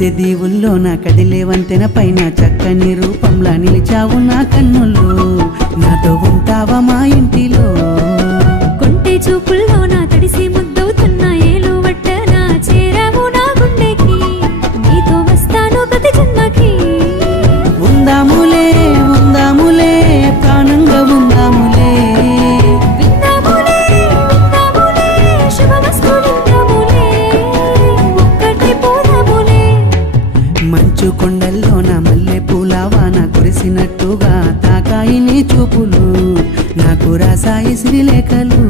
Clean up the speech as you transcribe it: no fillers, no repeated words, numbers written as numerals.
మెరిసే దీవుల్లో నా కదిలే వంతెన పైన చక్కని రూపంలా నిలిచావు నా కన్నుల్లో నాతో ఉంటావా మా ఇంటిలో కొంటె చూపుల్లో నా తడిసి ముద్దవుతున్నా ఏలు వట్టనా చేరావు నా గుండెకి నీతో వస్తాను ప్రతి జన్మకి ఉందాములే ఉందాములే ప్రాణంగా ఉందాములే విందాములే విందాములే శుభమస్తు విందాములే ఒక్కటే పోదాములే మంచు కొండల్లో నా మల్లె పూల వాన కురిసినట్టుగా తాకాయి నీ చూపులు నాకు రాసాయి శ్రీలేఖలు